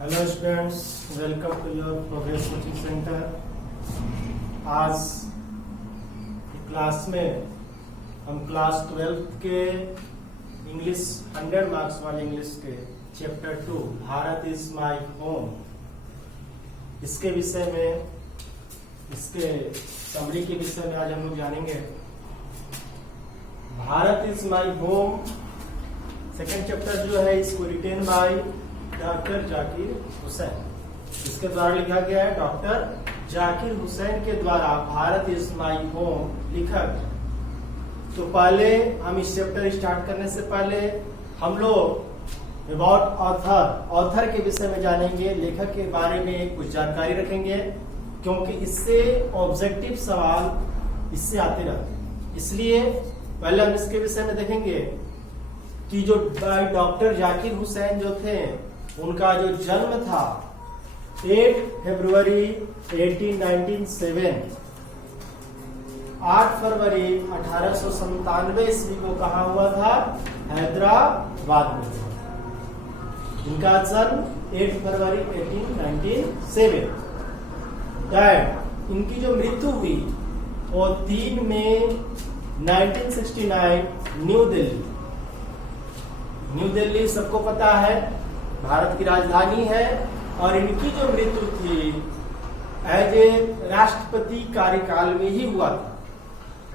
Hello students, welcome to your progress coaching centre. आज class में हम क्लास 12 के इंग्लिश 100 मार्क्स वाले इंग्लिश के chapter 2 Bharat is my home, इसके विषय में, इसके समरी के विषय में आज हम लोग जानेंगे। Bharat is my home second chapter जो है, इसको written by doctor Zakir Hussain, इसके द्वारा लिखा गया है। डॉक्टर जाकिर हुसैन के द्वारा भारत इज माय होम लिखा गया। तो पहले हम इस चैप्टर स्टार्ट करने से पहले हम लोग अबाउट ऑथर के विषय में जानेंगे, लेखक के बारे में कुछ जानकारी रखेंगे, क्योंकि इससे ऑब्जेक्टिव सवाल इससे आते रहते हैं। इसलिए पहले हम इसके विषय में देखेंगे कि जो डॉक्टर जाकिर हुसैन जो थे, उनका जो जन्म था 8 फरवरी 1897, 8 फरवरी 1897 ईस्वी को कहा हुआ था, हैदराबाद में। इनका जन्म 8 फरवरी 1897। डैड, इनकी जो मृत्यु हुई वो 3 मई 1969 न्यू दिल्ली। न्यू दिल्ली सबको पता है भारत की राजधानी है, और इनकी जो मृत्यु थी एज ए राष्ट्रपति कार्यकाल में ही हुआ था,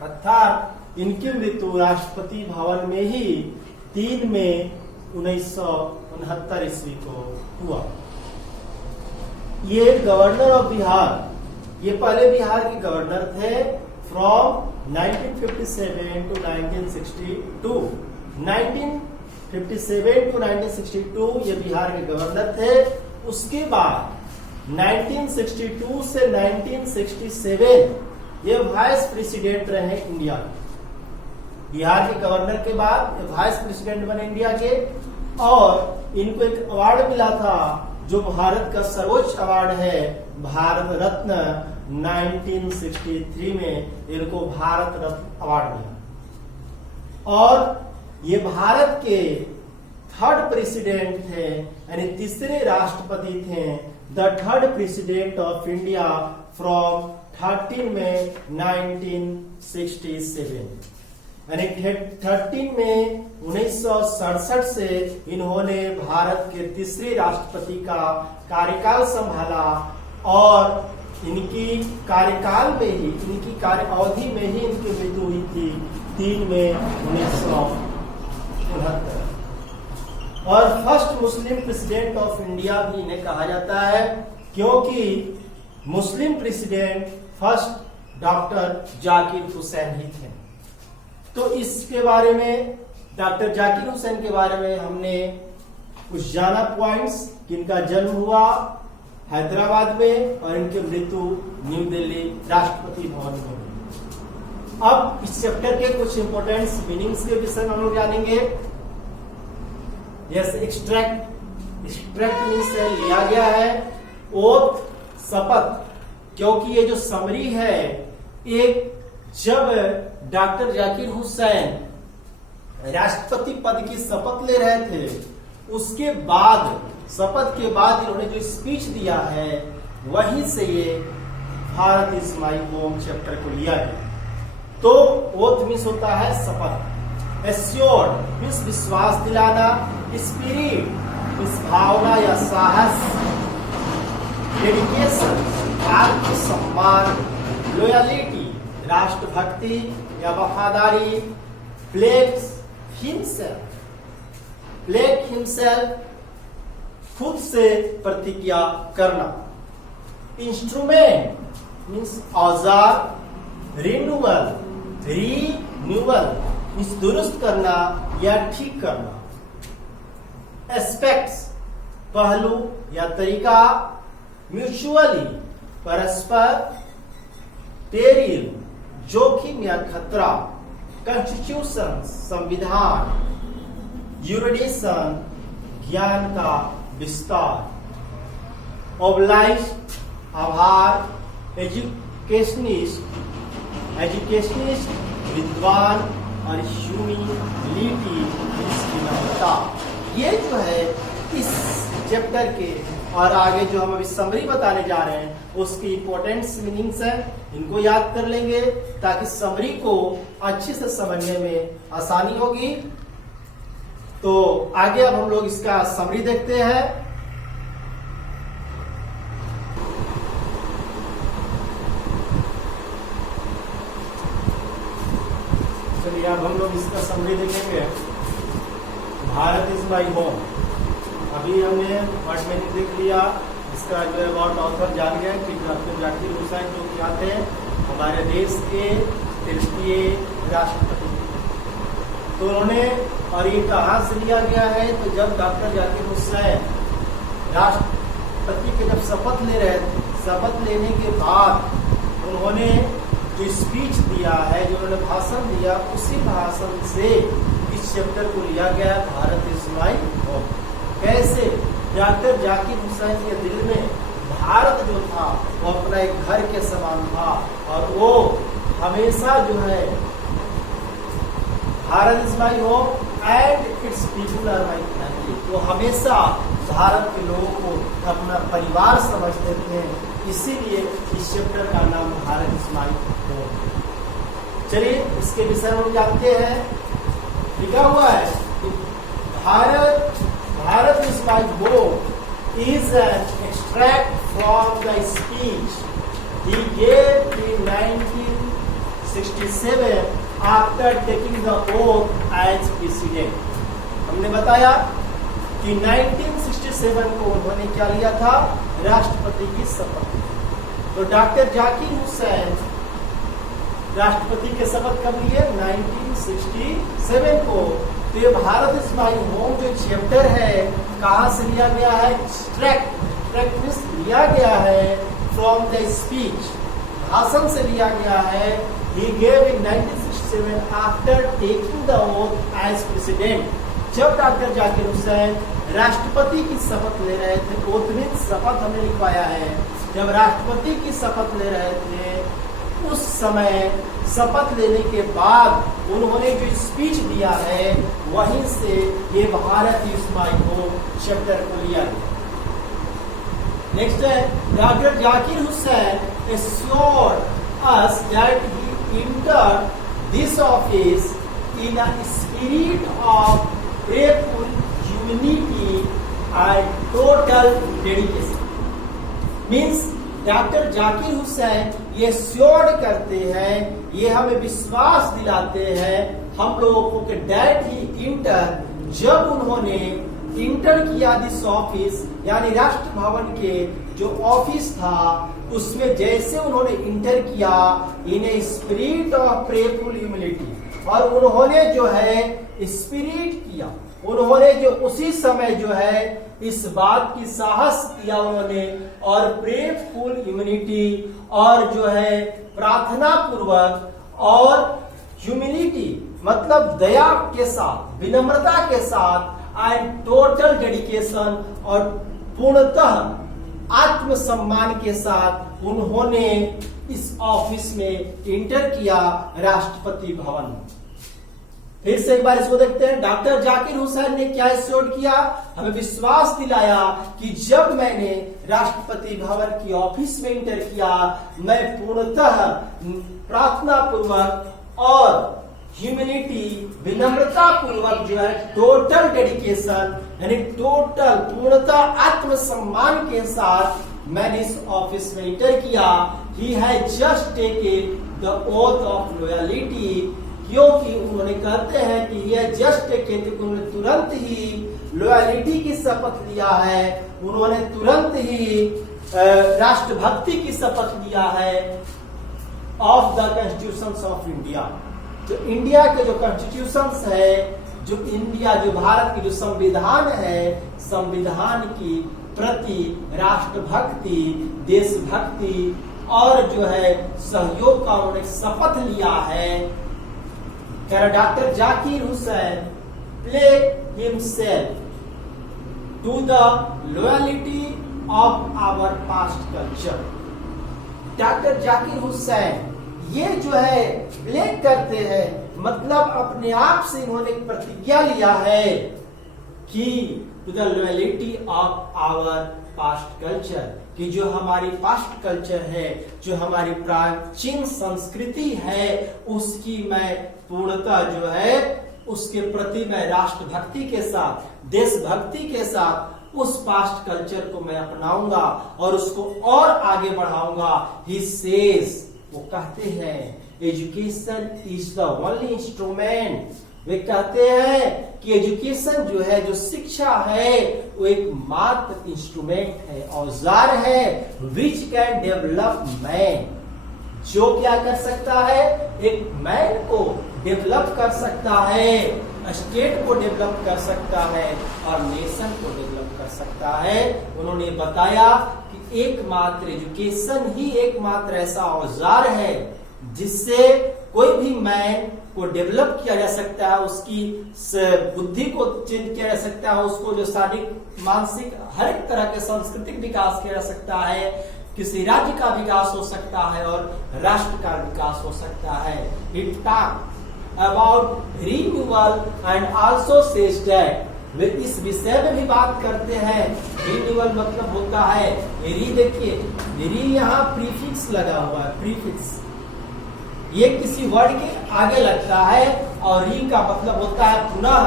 अर्थात इनकी मृत्यु राष्ट्रपति भवन में ही 3 मई 1969 ईस्वी को हुआ। ये गवर्नर ऑफ बिहार, ये पहले बिहार के गवर्नर थे फ्रॉम 1957 टू 1962। 1957 टू 1962 ये बिहार के गवर्नर थे। उसके बाद 1962 से 1967 ये वाइस प्रेसिडेंट रहे इंडिया के। बिहार के गवर्नर के बाद ये वाइस प्रेसिडेंट बने इंडिया के, और इनको एक अवार्ड मिला था जो भारत का सर्वोच्च अवार्ड है, भारत रत्न। 1963 में इनको भारत रत्न अवार्ड मिला, और ये भारत के 3rd प्रेसिडेंट थे, यानी तीसरे राष्ट्रपति थे, the 3rd president of India from 13 मई 1967। यानी 13 मई 1967 से इन्होंने भारत के तीसरे राष्ट्रपति का कार्यकाल संभाला, और इनकी कार्यकाल में ही, इनकी कार्य अवधि में ही इनकी मृत्यु हुई थी 3 मई 1969। और first Muslim president of India भी इन्हें कहा जाता है, क्योंकि Muslim president first doctor Zakir Hussain ही थे। तो इसके बारे में, डॉक्टर जाकिर हुसैन के बारे में हमने कुछ जाना पॉइंट्स, कि इनका जन्म हुआ हैदराबाद में और इनकी मृत्यु न्यू दिल्ली राष्ट्रपति भवन में हुई। अब इस चैप्टर के कुछ इंपोर्टेंट मीनिंग्स के विषय में हम लोग जानेंगे। यस, एक्सट्रैक्ट मीन्स लिया गया है, ओथ शपथ, क्योंकि ये जो समरी है, एक जब डॉक्टर जाकिर हुसैन राष्ट्रपति पद की शपथ ले रहे थे, उसके बाद, शपथ के बाद इन्होंने जो स्पीच दिया है, वहीं से ये Bharat is my home chapter को लिया गया। तो ओथ मीन्स होता है शपथ, एश्योर्ड मीन्स विश्वास दिलाना, स्पिरिट मीन्स भावना या साहस, डेडिकेशन आत्मसम्मान, लॉयलिटी राष्ट्रभक्ति या वफादारी, प्लेक्स हिमसेल्फ खुद से प्रतिज्ञा करना, इंस्ट्रूमेंट मीन्स औजार, रिन्यूअल मीन्स दुरुस्त करना या ठीक करना, एस्पेक्ट्स पहलू या तरीका, म्यूचुअली परस्पर, पेरिल जोखिम या खतरा, कॉन्स्टिट्यूशन संविधान, यूरिडिक्शन ज्ञान का विस्तार, ओब्लाइज आभार, एजुकेशनिस्ट विद्वान, और ह्यूमिलिटी विनम्रता। ये जो है इस चैप्टर के और आगे जो हम अभी समरी बताने जा रहे हैं उसकी इंपॉर्टेंट मीनिंग्स है, इनको याद कर लेंगे ताकि समरी को अच्छे से समझने में आसानी होगी। तो आगे अब हम लोग इसका समरी देखते हैं। चलिए अब हम लोग इसका समरी देखेंगे। भारत इज माई होम, अभी हमने वर्ड मीनिंग देख लिया, इसका जो है अबाउट ऑथर जान गए कि डॉक्टर जाकिर हुसैन जो क्या थे, हमारे देश के तृतीय राष्ट्रपति। तो उन्होंने, और ये कहाँ से लिया गया है, तो जब डॉक्टर जाकिर हुसैन राष्ट्रपति के जब शपथ ले रहे थे, शपथ लेने के बाद उन्होंने जो स्पीच दिया है, जो उन्होंने भाषण दिया, उसी भाषण से इस चैप्टर को लिया गया, भारत इज माई होम। कैसे डॉक्टर जाकिर हुसैन के दिल में भारत जो था वो अपना एक घर के समान था, और वो हमेशा जो है Bharat is my home and its people are my family, वो हमेशा भारत के लोगों को अपना परिवार समझते थे, इसीलिए इस चैप्टर का नाम भारत इज माई होम। चलिए इसके विषय में जानते हैं। लिखा हुआ है कि Bharat is my home is an extract from the speech he gave in 1967 after taking the oath as president. हमने बताया कि 1967 को उन्होंने क्या लिया था, राष्ट्रपति की शपथ। तो डॉक्टर जाकिर हुसैन राष्ट्रपति के शपथ कब लिए, 1967 को। तो ये भारत इज माई होम जो चैप्टर है कहाँ से लिया गया है, एक्सट्रैक्ट लिया गया है फ्रॉम द स्पीच, भाषण से लिया गया है। He gave in 1967 after taking the oath as president. जब डॉक्टर जाकिर हुसैन राष्ट्रपति की शपथ ले रहे थे, ओथ मीन्स शपथ हमने लिखवाया है, जब राष्ट्रपति की शपथ ले रहे थे उस समय शपथ लेने के बाद उन्होंने जो स्पीच दिया है वहीं से ये Bharat is my home chapter को लिया गया। नेक्स्ट है, doctor Zakir Hussain assured us that he entered this office in a spirit of prayerful humility and total dedication। Means doctor Zakir Hussain ये श्योर करते हैं, ये हमें विश्वास दिलाते हैं हम लोगों को कि डैट ही इंटर, जब उन्होंने इंटर किया दिस ऑफिस, यानी राष्ट्र भवन के जो ऑफिस था उसमें जैसे उन्होंने इंटर किया, in a spirit of prayerful humility, और उन्होंने जो है स्पिरिट किया, उन्होंने जो उसी समय जो है इस बात की साहस किया उन्होंने, और प्रेयरफुल ह्यूमिलिटी, और जो है प्रार्थना पूर्वक, और ह्यूमिलिटी मतलब दया के साथ, विनम्रता के साथ, एंड टोटल डेडिकेशन, और पूर्णतः आत्मसम्मान के साथ उन्होंने इस ऑफिस में इंटर किया, राष्ट्रपति भवन। फिर से एक बार इसको देखते हैं। डॉक्टर जाकिर हुसैन ने क्या श्योर किया, हमें विश्वास दिलाया कि जब मैंने राष्ट्रपति भवन की ऑफिस में इंटर किया, मैं पूर्णतः प्रार्थना पूर्वक और ह्यूमिलिटी, विनम्रता पूर्वक जो है टोटल डेडिकेशन, यानी टोटल पूर्णतः आत्मसम्मान के साथ मैंने इस ऑफिस में इंटर किया। He has just taken the oath of loyalty, क्योंकि उन्होंने कहते हैं कि यह जस्ट उन्होंने तुरंत ही लॉयल्टी की शपथ लिया है, उन्होंने तुरंत ही राष्ट्रभक्ति की शपथ लिया है of the constitution of India. जो इंडिया के जो कॉन्स्टिट्यूशन है, जो इंडिया, जो भारत की जो संविधान है, संविधान की प्रति राष्ट्रभक्ति, देशभक्ति और जो है सहयोग का उन्होंने शपथ लिया है। Doctor Zakir Hussain pledge himself to the loyalty of our past culture. Doctor Zakir Hussain ये जो है प्ले करते हैं, मतलब अपने आप से इन्होंने प्रतिज्ञा लिया है की to the loyalty of our past culture, कि जो हमारी पास्ट कल्चर है, जो हमारी प्राचीन संस्कृति है, उसकी मैं पूर्णतः जो है उसके प्रति मैं राष्ट्रभक्ति के साथ, देशभक्ति के साथ उस पास्ट कल्चर को मैं अपनाऊंगा और उसको और आगे बढ़ाऊंगा। ही सेज, वो कहते हैं education is the only instrument, वे कहते हैं कि एजुकेशन जो है, जो शिक्षा है, वो एक मात्र इंस्ट्रूमेंट है, औजार है, विच कैन डेवलप मैन, जो क्या कर सकता है, एक मैन को डेवलप कर सकता है, स्टेट को डेवलप कर सकता है और नेशन को डेवलप कर सकता है। उन्होंने बताया कि एकमात्र एजुकेशन ही एकमात्र ऐसा औजार है जिससे कोई भी मैन को डेवलप किया जा सकता है, उसकी बुद्धि को चेंज किया जा सकता है, उसको जो शारीरिक मानसिक हर एक तरह के सांस्कृतिक विकास किया जा सकता है, किसी राज्य का विकास हो सकता है और राष्ट्र का विकास हो सकता है। It talk about renewal and also says that, वे इस विषय में भी बात करते हैं। रिन्यूअल मतलब होता है, री देखिए, री यहाँ प्रीफिक्स लगा हुआ है, प्रीफिक्स ये किसी वर्ड के आगे लगता है और री का मतलब होता है पुनः,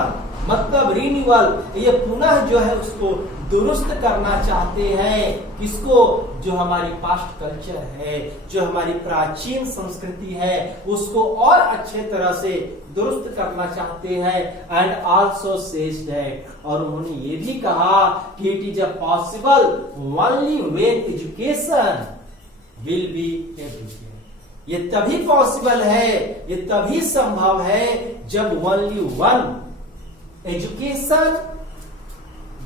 मतलब रिन्यूअल, ये पुनः जो है उसको दुरुस्त करना चाहते हैं। किसको? जो हमारी पास्ट कल्चर है, जो हमारी प्राचीन संस्कृति है, उसको और अच्छे तरह से दुरुस्त करना चाहते हैं। एंड आल्सो सेज दैट, और उन्होंने ये भी कहा कि it is a possible only when education will be everywhere, ये तभी पॉसिबल है, ये तभी संभव है जब only one education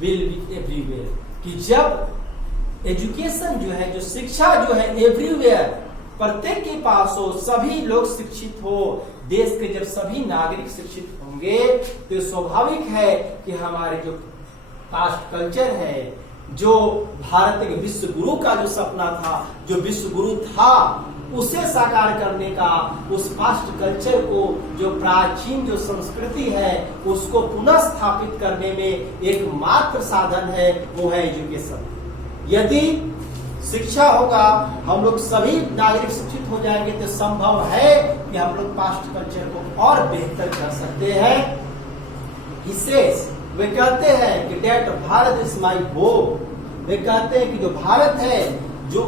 will be everywhere, कि जब एजुकेशन जो है, जो शिक्षा जो है एवरीवेयर, प्रत्येक के पास हो, सभी लोग शिक्षित हो, देश के जब सभी नागरिक शिक्षित होंगे तो स्वाभाविक है कि हमारे जो पास्ट कल्चर है, जो भारत के विश्व गुरु का जो सपना था, जो विश्व गुरु था, उसे साकार करने का, उस पास्ट कल्चर को, जो प्राचीन जो संस्कृति है, उसको पुनः स्थापित करने में एकमात्र साधन है, वो है एजुकेशन। यदि शिक्षा होगा, हम लोग सभी नागरिक शिक्षित हो जाएंगे तो संभव है कि हम लोग पास्ट कल्चर को और बेहतर कर सकते हैं। विशेष वे कहते हैं कि that Bharat is my home, वे कहते हैं कि जो भारत है, जो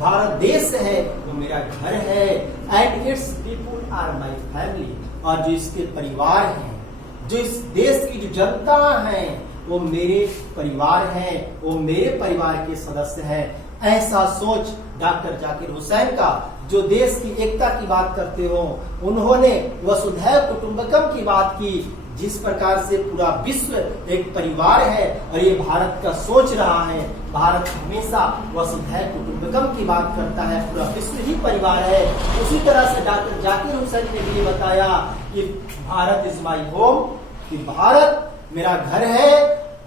भारत देश है, वो मेरा घर है। And its people are my family, और जो इसके परिवार हैं, जो इस देश की जो जनता है, वो मेरे परिवार हैं, वो मेरे परिवार के सदस्य हैं। ऐसा सोच डॉक्टर जाकिर हुसैन का, जो देश की एकता की बात करते हो, उन्होंने वसुधैव कुटुंबकम की बात की, जिस प्रकार से पूरा विश्व एक परिवार है और ये भारत का सोच रहा है। भारत हमेशा वसुधैव कुटुंबकम की बात करता है, पूरा विश्व ही परिवार है। उसी तरह से डॉक्टर जाकिर हुसैन ने भी बताया कि भारत इज माई होम, कि भारत मेरा घर है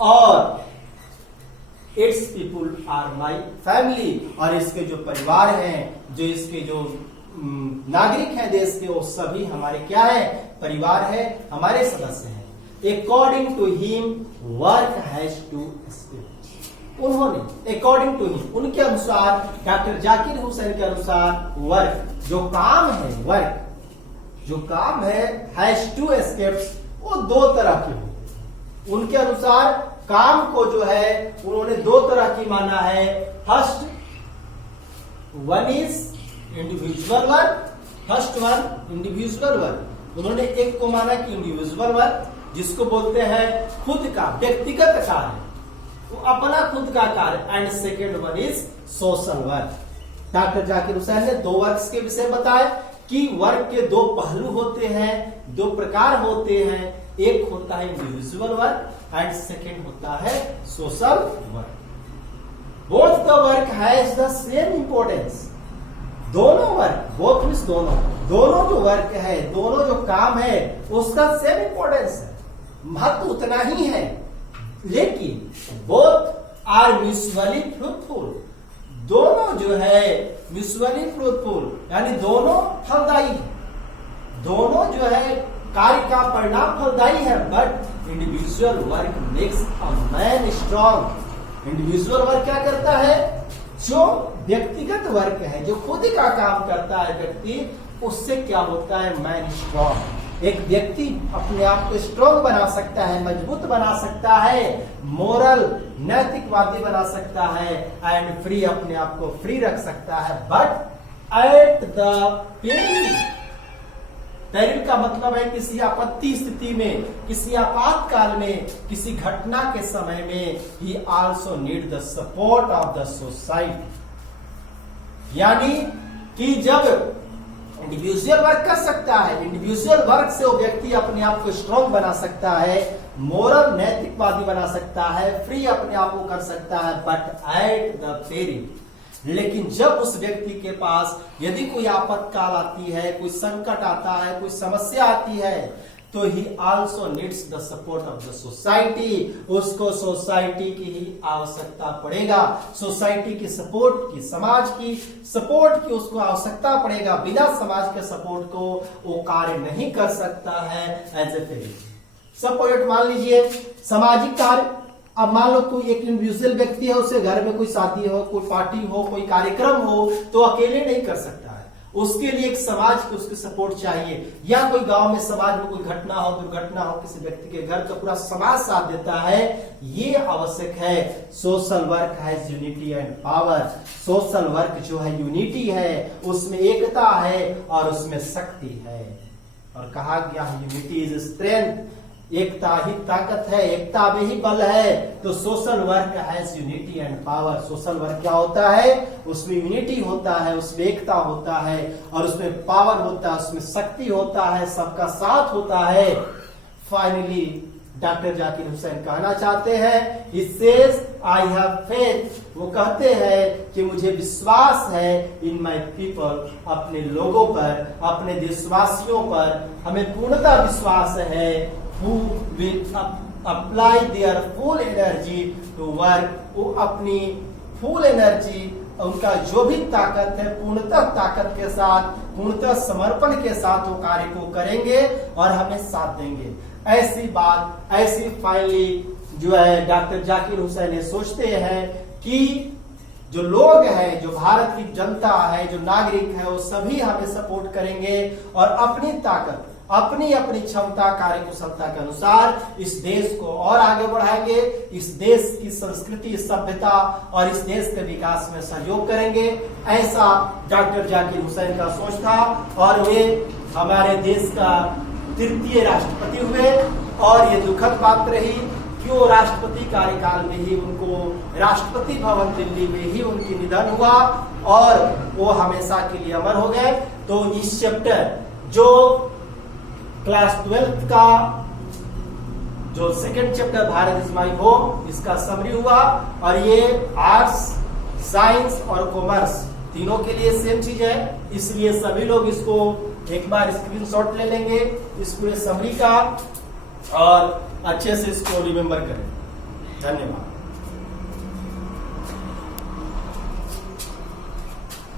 और its people are my family, और इसके जो परिवार हैं, जो इसके जो नागरिक हैं देश के, वो सभी हमारे क्या है, परिवार है, हमारे सदस्य हैं। According to him work has to stop, उन्होंने अकॉर्डिंग टू हिम, उनके अनुसार, डॉक्टर जाकिर हुसैन के अनुसार, वर्क जो काम है, वर्क जो काम है, हैज टू एस्केप्स, वो दो तरह के हो। उनके अनुसार काम को जो है उन्होंने दो तरह की माना है। First one is individual work, first one individual work, उन्होंने एक को माना कि इंडिविजुअल वर्क, जिसको बोलते हैं खुद का व्यक्तिगत कार्य, वो अपना खुद का कार्य। And second one is social work. Doctor Zakir Hussain ने दो वर्क्स के विषय बताए कि वर्क के दो पहलू होते हैं, दो प्रकार होते हैं। एक होता है इंडिविजुअल वर्क एंड सेकेंड होता है social work. Both the work has the same importance, दोनों वर्क, बोथ मींस दोनों, दोनों जो वर्क है, दोनों जो काम है, उसका सेम इंपोर्टेंस है, महत्व उतना ही है। लेकिन बोथ आर म्यूचुअली फ्रूटफुल, दोनों जो है म्यूचुअली फ्रूटफुल, यानी दोनों फलदायी है, दोनों जो है कार्य का परिणाम फलदायी है, but individual work makes a man strong. Individual work क्या करता है? जो व्यक्तिगत वर्क है, जो खुद का काम करता है व्यक्ति, उससे क्या होता है? Man strong. एक व्यक्ति अपने आप को स्ट्रॉन्ग बना सकता है, मजबूत बना सकता है, मोरल नैतिकवादी बना सकता है, एंड फ्री, अपने आप को फ्री रख सकता है। बट एट द पेरिल का मतलब है किसी आपत्ति स्थिति में, किसी आपातकाल में, किसी घटना के समय में, ही also need the support of the society. यानी कि जब इंडिविजुअल वर्क कर सकता है, इंडिविजुअल वर्क से वो व्यक्ति अपने आप को स्ट्रॉन्ग बना सकता है, मोरल नैतिकवादी बना सकता है, फ्री अपने आप को कर सकता है, बट एट द पेरिल। लेकिन जब उस व्यक्ति के पास यदि कोई आपातकाल आती है, कोई संकट आता है, कोई समस्या आती है, तो ही also needs the support of the society. उसको सोसाइटी की ही आवश्यकता पड़ेगा, सोसाइटी की सपोर्ट की, समाज की सपोर्ट की उसको आवश्यकता पड़ेगा। बिना समाज के सपोर्ट को वो कार्य नहीं कर सकता है एज ए पेरिल। सपोर्ट मान लीजिए सामाजिक कार्य, अब मान लो कोई एक इंडिविजुअल व्यक्ति है, उसे घर में कोई शादी हो, कोई पार्टी हो, कोई कार्यक्रम हो, तो अकेले नहीं कर सकता है, उसके लिए एक समाज की उसकी सपोर्ट चाहिए। या कोई गांव में समाज में कोई घटना हो, दुर्घटना हो किसी व्यक्ति के घर, तो पूरा समाज साथ देता है, ये आवश्यक है। Social work has unity and power. Social work जो है यूनिटी है, उसमें एकता है और उसमें शक्ति है। और कहा गया है यूनिटी इज स्ट्रेंथ, एकता ही ताकत है, एकता में ही बल है। तो social work has unity and power. Social work क्या होता है? उसमें यूनिटी होता है, उसमें एकता होता है, और उसमें पावर होता है, उसमें शक्ति होता है, सबका साथ होता है। फाइनली डॉक्टर जाकिर हुसैन कहना चाहते हैं, he says I have faith। वो कहते हैं कि मुझे विश्वास है in my people, अपने लोगों पर, अपने देशवासियों पर हमें पूर्णतः विश्वास है, who will apply their full energy to work। वो अपनी फुल एनर्जी, उनका जो भी ताकत है, पूर्णतः ताकत के साथ, पूर्णतः समर्पण के साथ वो कार्य को करेंगे और हमें साथ देंगे। ऐसी बात, ऐसी फाइनली जो है डॉक्टर जाकिर हुसैन ये सोचते हैं कि जो लोग हैं, जो भारत की जनता है, जो नागरिक है, वो सभी हमें सपोर्ट करेंगे और अपनी ताकत, अपनी अपनी क्षमता, कार्यकुशलता के अनुसार इस देश को और आगे बढ़ाएंगे, इस देश की संस्कृति, सभ्यता और इस देश के विकास में सहयोग करेंगे। ऐसा डॉक्टर जाकिर हुसैन का सोच था और वे हमारे देश का तृतीय राष्ट्रपति हुए। और ये दुखद बात रही कि वो राष्ट्रपति कार्यकाल में ही उनको राष्ट्रपति भवन दिल्ली में ही उनकी निधन हुआ और वो हमेशा के लिए अमर हो गए। तो इस चैप्टर जो क्लास 12th का जो second chapter Bharat is my home, इसका समरी हुआ। और ये आर्ट्स, साइंस और कॉमर्स तीनों के लिए सेम चीज है, इसलिए सभी लोग इसको एक बार स्क्रीनशॉट ले लेंगे इस पूरे समरी का और अच्छे से इसको रिमेम्बर करें। धन्यवाद।